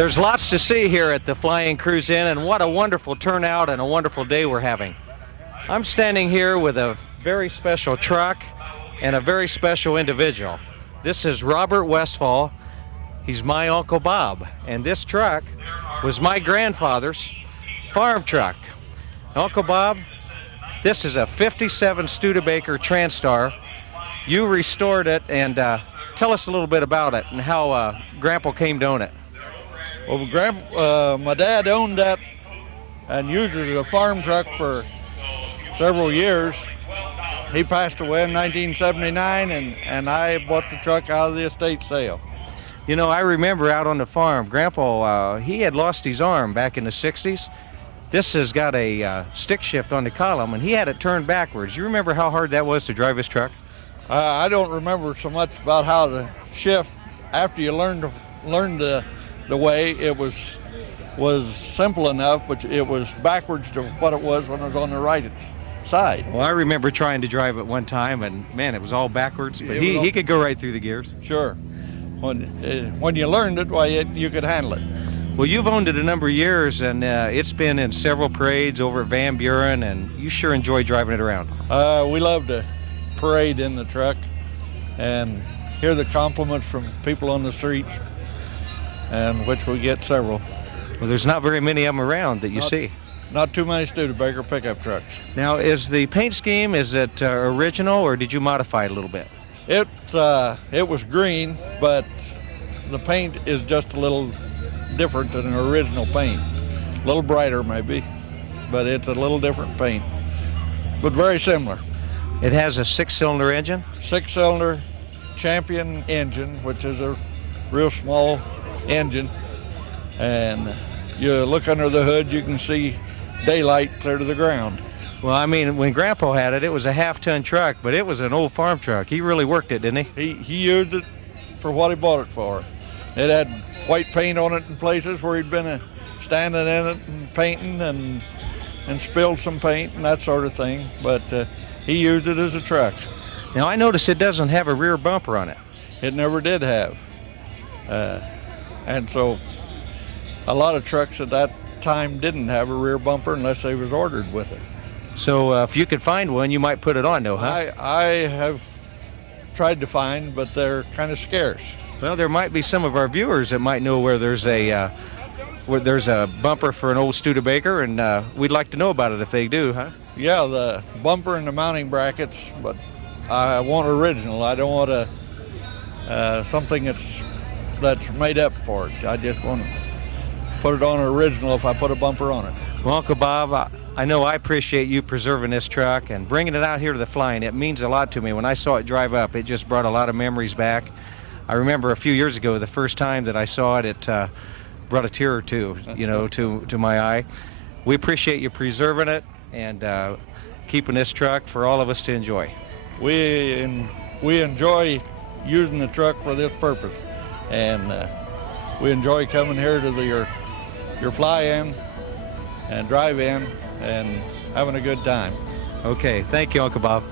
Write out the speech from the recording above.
There's lots to see here at the Flying Cruise Inn, and what a wonderful turnout and a wonderful day we're having. I'm standing here with a very special truck and a very special individual. This is Robert Westfall. He's my Uncle Bob, and this truck was my grandfather's farm truck. Uncle Bob, this is a 57 Studebaker Transtar. You restored it, and tell us a little bit about it and how Grandpa came to own it. Well, my dad owned that and used it as a farm truck for several years. He passed away in 1979, and I bought the truck out of the estate sale. You know, I remember out on the farm, Grandpa, he had lost his arm back in the 60s. This has got a stick shift on the column, and he had it turned backwards. You remember how hard that was to drive his truck? I don't remember so much about how to shift. After you learned the way, it was simple enough, but it was backwards to what it was when it was on the right side. Well, I remember trying to drive it one time, and man, it was all backwards, but he could go right through the gears. Sure. When you learned it, why you could handle it. Well, you've owned it a number of years, and it's been in several parades over at Van Buren, and you sure enjoy driving it around. We love to parade in the truck and hear the compliments from people on the streets, and which we get several. Well, there's not very many of them around that you see. Not too many Studebaker pickup trucks. Now, is the paint scheme, is it original, or did you modify it a little bit? It was green, but the paint is just a little different than an original paint. A little brighter maybe, but it's a little different paint, but very similar. It has a 6-cylinder engine? 6-cylinder Champion engine, which is a real small engine, and you look under the hood, you can see daylight clear to the ground. Well, I mean, when Grandpa had it, it was a half-ton truck, but it was an old farm truck. He really worked it, didn't he? He used it for what he bought it for. It had white paint on it in places where he'd been standing in it and painting and spilled some paint and that sort of thing, but he used it as a truck. Now, I notice it doesn't have a rear bumper on it. It never did have. And so a lot of trucks at that time didn't have a rear bumper unless they was ordered with it. So if you could find one, you might put it on, though, huh? I have tried to find, but they're kind of scarce. Well, there might be some of our viewers that might know where there's a bumper for an old Studebaker, and we'd like to know about it if they do, huh? Yeah, the bumper and the mounting brackets, but I want original. I don't want something that's made up for it. I just want to put it on original if I put a bumper on it. Well, Uncle Bob, I know I appreciate you preserving this truck and bringing it out here to the Flying. It means a lot to me. When I saw it drive up, it just brought a lot of memories back. I remember a few years ago, the first time that I saw it, it brought a tear or two, you know, to my eye. We appreciate you preserving it and keeping this truck for all of us to enjoy. We enjoy using the truck for this purpose, and we enjoy coming here to your fly-in and drive-in and having a good time. Okay, thank you, Uncle Bob.